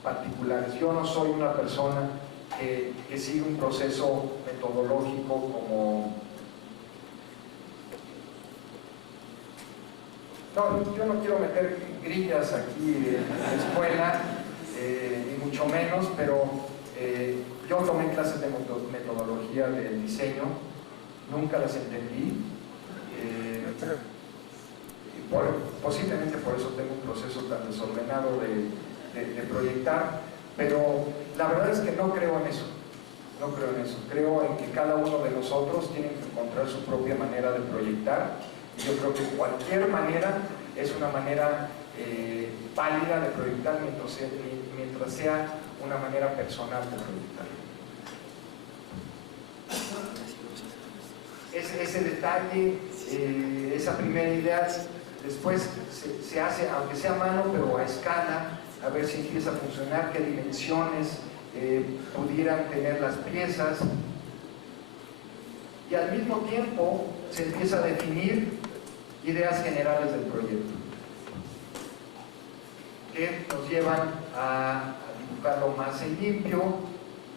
particulares. Yo no soy una persona que sigue un proceso metodológico como... No, yo no quiero meter grillas aquí en la escuela, ni mucho menos, pero yo tomé clases de metodología del diseño, nunca las entendí, posiblemente por eso tengo un proceso tan desordenado de proyectar, pero la verdad es que no creo en eso. Creo en que cada uno de nosotros tiene que encontrar su propia manera de proyectar, y yo creo que cualquier manera es una manera válida de proyectar, mientras sea una manera personal de proyectar. Ese detalle, esa primera idea, después se hace, aunque sea a mano, pero a escala, a ver si empieza a funcionar, qué dimensiones pudieran tener las piezas, y al mismo tiempo se empieza a definir ideas generales del proyecto, que nos llevan a dibujarlo más en limpio,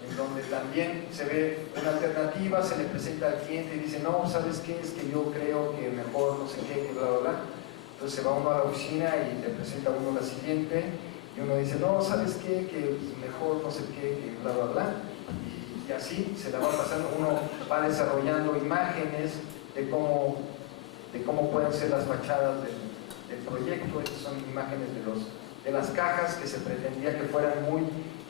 en donde también se ve una alternativa, se le presenta al cliente y dice, no, ¿sabes qué? Es que yo creo que mejor no sé qué, que bla, bla, bla. Entonces se va uno a la oficina y le presenta a uno la siguiente, y uno dice, no, ¿sabes qué? Que mejor no sé qué, que bla, bla, bla. Y así se la va pasando, uno va desarrollando imágenes de cómo pueden ser las fachadas del proyecto. Estas son imágenes de las cajas que se pretendía que fueran muy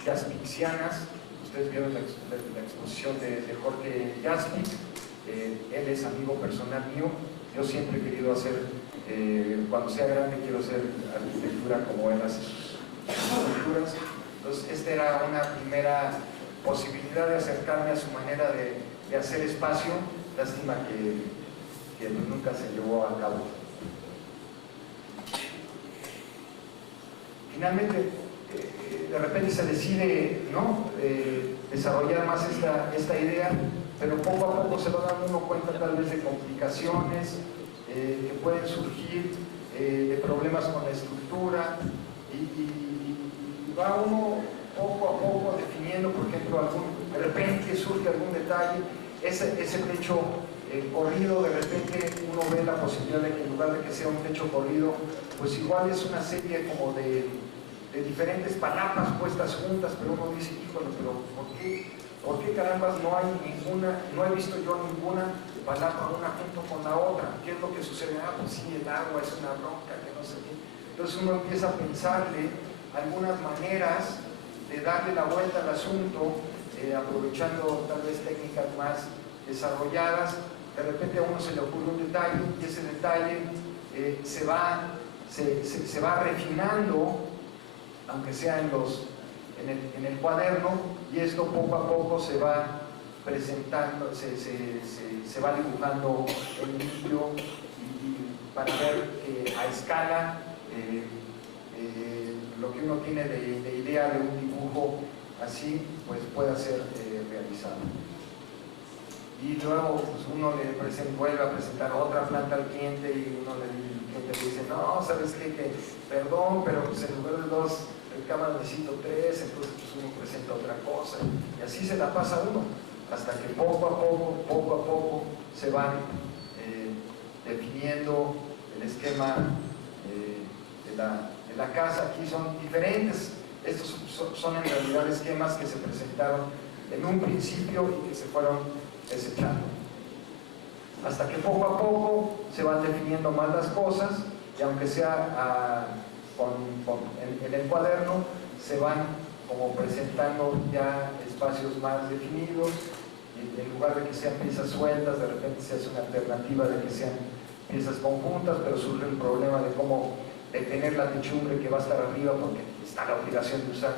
jaspixianas. Ustedes vieron la exposición de Jorge Jaspic, él es amigo personal mío. Yo siempre he querido hacer, cuando sea grande quiero hacer arquitectura como él hace sus esculturas. Entonces esta era una primera posibilidad de acercarme a su manera de hacer espacio. Lástima que nunca se llevó a cabo. finalmente de repente se decide, ¿no?, desarrollar más esta idea, pero poco a poco se va dando uno cuenta tal vez de complicaciones que pueden surgir, de problemas con la estructura, y va uno poco a poco definiendo, por ejemplo, de repente surge algún detalle, ese techo corrido, de repente uno ve la posibilidad de que en lugar de que sea un techo corrido, pues igual es una serie como de diferentes palapas puestas juntas, pero uno dice, híjole, pero ¿por qué carambas no hay ninguna, no he visto yo ninguna palapa una junto con la otra? ¿Qué es lo que sucede? Ah, pues sí, el agua es una bronca, que no sé qué. Entonces uno empieza a pensarle algunas maneras de darle la vuelta al asunto, aprovechando tal vez técnicas más desarrolladas. De repente a uno se le ocurre un detalle y ese detalle se va refinando, aunque sea en el cuaderno, y esto poco a poco se va presentando, se va dibujando en vídeo, y para ver que a escala lo que uno tiene de idea de un dibujo así, pues pueda ser realizado. Y luego pues uno vuelve a presentar otra planta al cliente, y el cliente le dice, no, ¿sabes qué? Que perdón, pero pues en lugar de 2 cámaras necesito 3, entonces pues uno presenta otra cosa, y así se la pasa uno, hasta que poco a poco se van definiendo el esquema de la casa. Aquí son diferentes, estos son en realidad esquemas que se presentaron en un principio y que se fueron desechando, hasta que poco a poco se van definiendo más las cosas, y aunque sea en el cuaderno, se van como presentando ya espacios más definidos, y en lugar de que sean piezas sueltas, de repente se hace una alternativa de que sean piezas conjuntas, pero surge el problema de cómo detener la techumbre que va a estar arriba, porque está la obligación de usar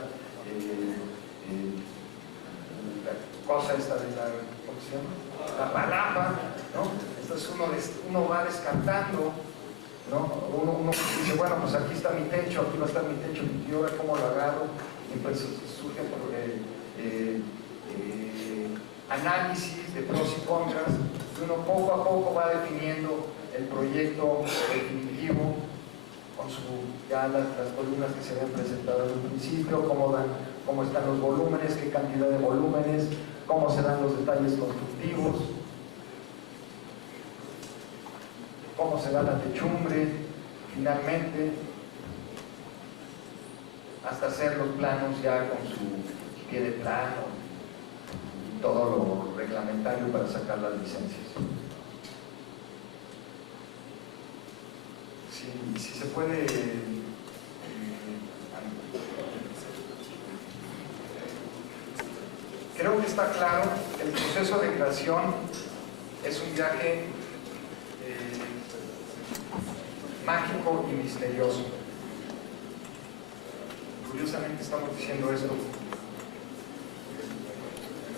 la cosa esta de ¿cómo se llama? La palapa, ¿no? Entonces uno va descartando, ¿no? Uno dice, bueno, pues aquí está mi techo, aquí va a estar mi techo, y ahora cómo lo agarro, y pues surge análisis de pros y contras, y uno poco a poco va definiendo el proyecto definitivo, con ya las columnas que se habían presentado en un principio, cómo están los volúmenes, qué cantidad de volúmenes, cómo se dan los detalles constructivos, cómo se da la techumbre, finalmente, hasta hacer los planos ya con su pie de plano y todo lo reglamentario para sacar las licencias. Si se puede, creo que está claro que el proceso de creación es un viaje mágico y misterioso. Curiosamente estamos diciendo esto.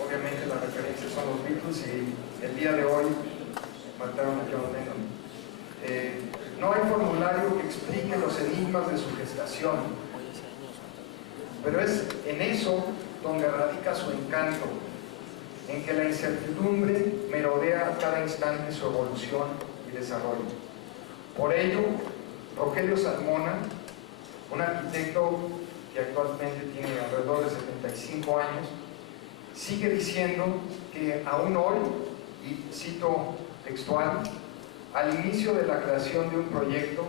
Obviamente las referencias son los Beatles, y el día de hoy mataron a John Lennon. No hay formulario que explique los enigmas de su gestación, pero es en eso donde radica su encanto, en que la incertidumbre merodea a cada instante su evolución y desarrollo. Por ello, Rogelio Salmona, un arquitecto que actualmente tiene alrededor de 75 años, sigue diciendo que aún hoy, y cito textual, al inicio de la creación de un proyecto,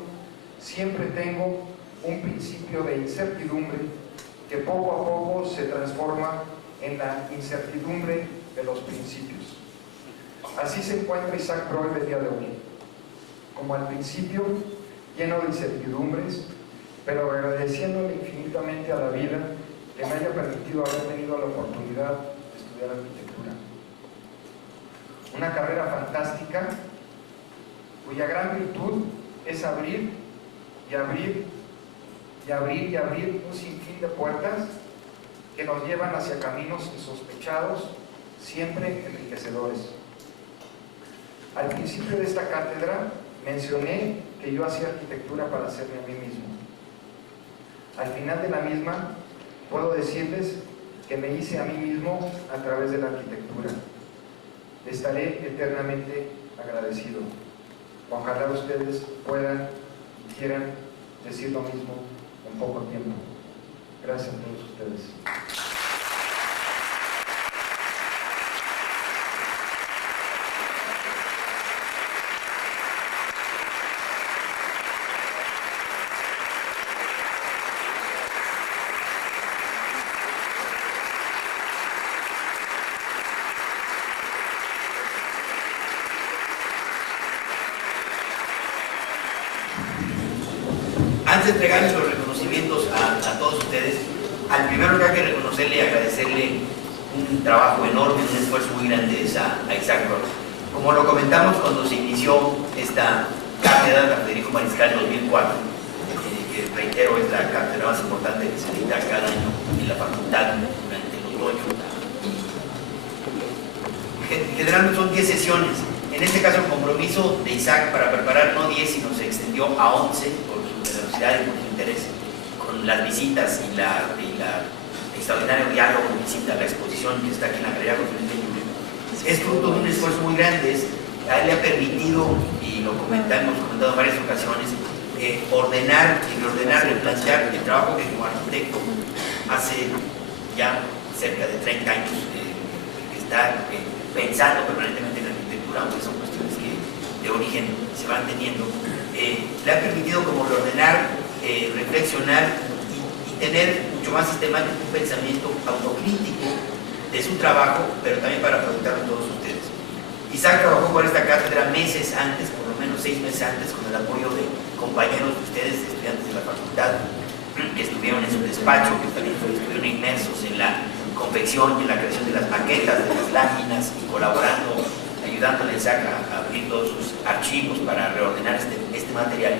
siempre tengo un principio de incertidumbre que poco a poco se transforma en la incertidumbre de los principios. Así se encuentra Isaac Breuil el día de hoy, como al principio lleno de incertidumbres, pero agradeciéndole infinitamente a la vida que me haya permitido haber tenido la oportunidad de estudiar arquitectura. Una carrera fantástica cuya gran virtud es abrir y abrir y abrir y abrir un sinfín de puertas que nos llevan hacia caminos insospechados, siempre enriquecedores. Al principio de esta cátedra mencioné que yo hacía arquitectura para hacerme a mí mismo. Al final de la misma, puedo decirles que me hice a mí mismo a través de la arquitectura. Estaré eternamente agradecido. Ojalá ustedes puedan y quieran decir lo mismo en poco tiempo. Gracias a todos ustedes. Antes de entregarles los reconocimientos a todos ustedes, al primero que hay que reconocerle y agradecerle un trabajo enorme, un esfuerzo muy grande es a Isaac Roy. Como lo comentamos cuando se inició esta cátedra de Federico Mariscal en 2004, que reitero es la cátedra más importante que se dicta cada año en la facultad durante el otoño. Generalmente son 10 sesiones. En este caso el compromiso de Isaac para preparar no 10, sino se extendió a 11 por su generosidad y por su interés con las visitas y la extraordinario diálogo, visita a la exposición que está aquí en la Galería Conferencia Libre. Es fruto de un esfuerzo muy grande. A él le ha permitido, y lo hemos comentado en varias ocasiones, ordenar y reordenar, replantear el trabajo que como arquitecto hace ya cerca de 30 años que está pensando permanentemente en la arquitectura, aunque son cuestiones que de origen se van teniendo. Le ha permitido como reordenar, reflexionar y tener mucho más sistemático un pensamiento autocrítico de su trabajo, pero también para preguntarlo a todos ustedes. Isaac trabajó por esta cátedra meses antes, por lo menos 6 meses antes, con el apoyo de compañeros de ustedes, estudiantes de la facultad, que estuvieron en su despacho, que también estuvieron inmersos en la confección y en la creación de las maquetas, de las láminas, y colaborando, ayudándole a Isaac a abrir todos sus archivos para reordenar este material.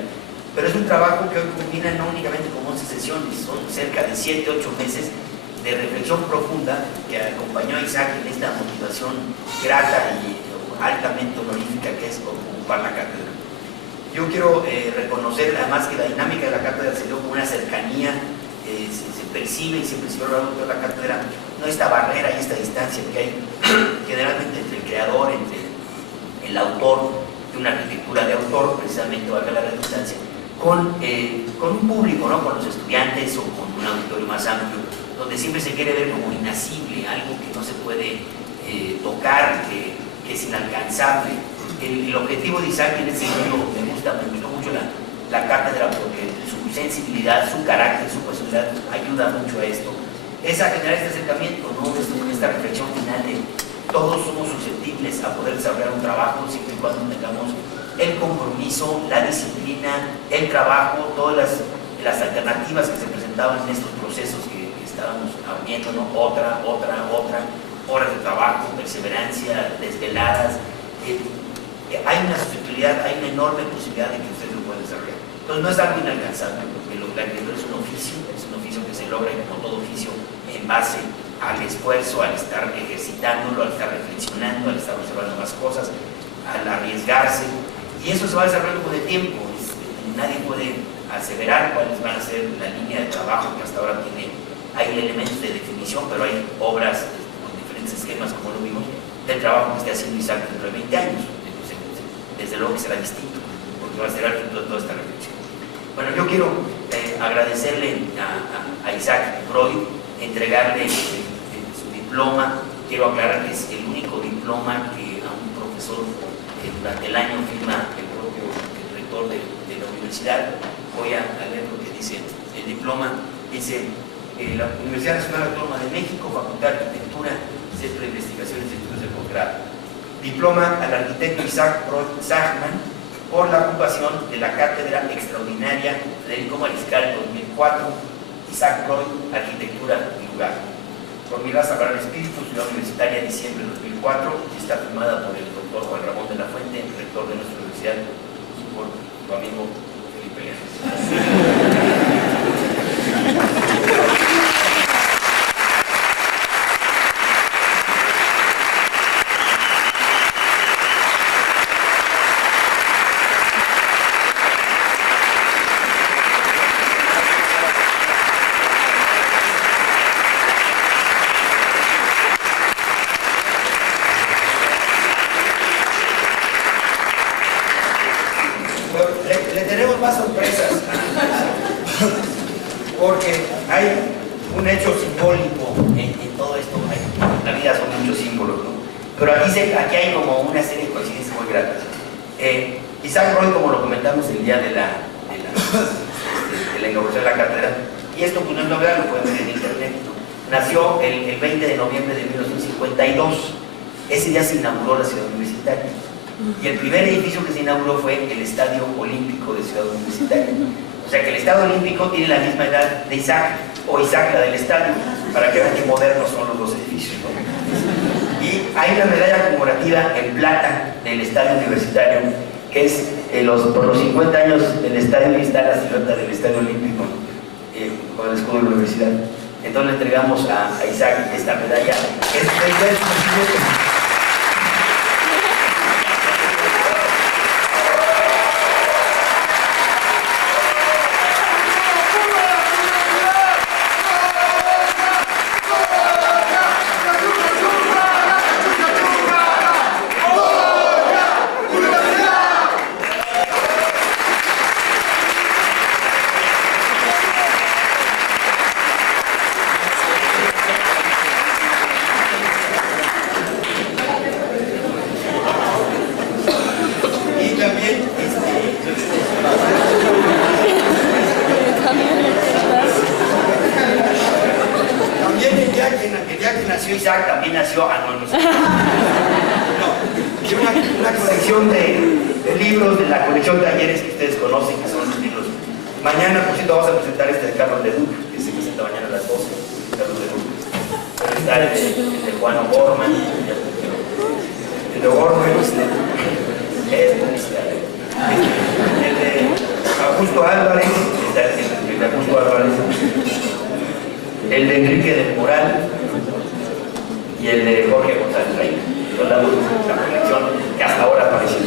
Pero es un trabajo que hoy culmina no únicamente con 11 sesiones, son cerca de 7, 8 meses de reflexión profunda que acompañó a Isaac en esta motivación grata y altamente honorífica que es ocupar la cátedra. Yo quiero reconocer además que la dinámica de la cátedra se dio con una cercanía, se percibe y se percibió a lo largo de la cátedra, no esta barrera y esta distancia que hay generalmente entre el creador, entre el autor de una arquitectura de autor, precisamente valga la redundancia, con un público, ¿no? Con los estudiantes o con un auditorio más amplio, donde siempre se quiere ver como inacible, algo que no se puede tocar, que es inalcanzable. El objetivo de Isaac en ese sentido me gustó mucho la cátedra porque su sensibilidad, su carácter, su personalidad ayuda mucho a esto. Es a generar este acercamiento, ¿no? Esta reflexión final de todos somos susceptibles a poder desarrollar un trabajo siempre y cuando tengamos el compromiso, la disciplina, el trabajo, todas las alternativas que se presentaban en estos procesos que estábamos viendo, ¿no? Otra, horas de trabajo, perseverancia, desveladas. Hay una susceptibilidad, hay una enorme posibilidad de que usted lo pueda desarrollar. Entonces no es algo inalcanzable, porque la arquitectura es un oficio que se logra, como todo oficio, en base al esfuerzo, al estar ejercitándolo, al estar reflexionando, al estar observando más cosas, al arriesgarse, y eso se va desarrollando con el tiempo. Nadie puede aseverar cuáles van a ser la línea de trabajo que hasta ahora tiene. Hay elementos de definición, pero hay obras con diferentes esquemas, como lo vimos, del trabajo que esté haciendo Isaac dentro de 20 años. Desde luego que será distinto, porque va a ser el fruto de toda esta reflexión. Bueno, yo quiero agradecerle a Isaac Roy, entregarle su diploma. Quiero aclarar que es el único diploma que a un profesor durante el año firma el propio rector de la universidad. Voy a leer lo que dice el diploma. Dice: la Universidad Nacional Autónoma de México, Facultad de Arquitectura, Centro de Investigaciones y Estudios de Posgrado. Diploma al arquitecto Isaac Roy Zachman por la ocupación de la Cátedra Extraordinaria Federico Mariscal 2004, Isaac Roy, Arquitectura y Lugar. Por mi raza, para el espíritu, Ciudad Universitaria, diciembre de 2004, y está firmada por el doctor Juan Ramón de la Fuente, rector de nuestra universidad, y por tu amigo Felipe Llanes. sorpresas, porque hay un hecho simbólico en todo esto. La vida son muchos símbolos, ¿no? Pero aquí hay como una serie de coincidencias muy gratas. Isaac Roy, como lo comentamos el día de la inauguración de la cátedra, y esto pues no es novedad, lo pueden ver en internet, ¿no? Nació el 20 de noviembre de 1952. Ese día se inauguró la Ciudad Universitaria. Y el primer edificio que se inauguró fue el Estadio Olímpico de Ciudad Universitaria. O sea que el Estadio Olímpico tiene la misma edad de Isaac, o Isaac la del estadio, para que vean que modernos son los dos edificios, ¿no? Y hay una medalla conmemorativa en plata del Estadio Universitario, que es por los 50 años del estadio, y está la silueta del Estadio Olímpico, con el escudo de la universidad. Entonces le entregamos a Isaac esta medalla. Isaac también nació una colección de libros de la colección de talleres que ustedes conocen, que son los libros. Mañana, por cierto, vamos a presentar este de Carlos Leduc, que se presenta mañana a las 12. Carlos Leduc. Está el de Juan O'Gorman, el de O'Gorman, el de Augusto Álvarez, el de Augusto Álvarez, el de Enrique del Moral, y el de Jorge González Reina. Son la colección que hasta ahora aparece.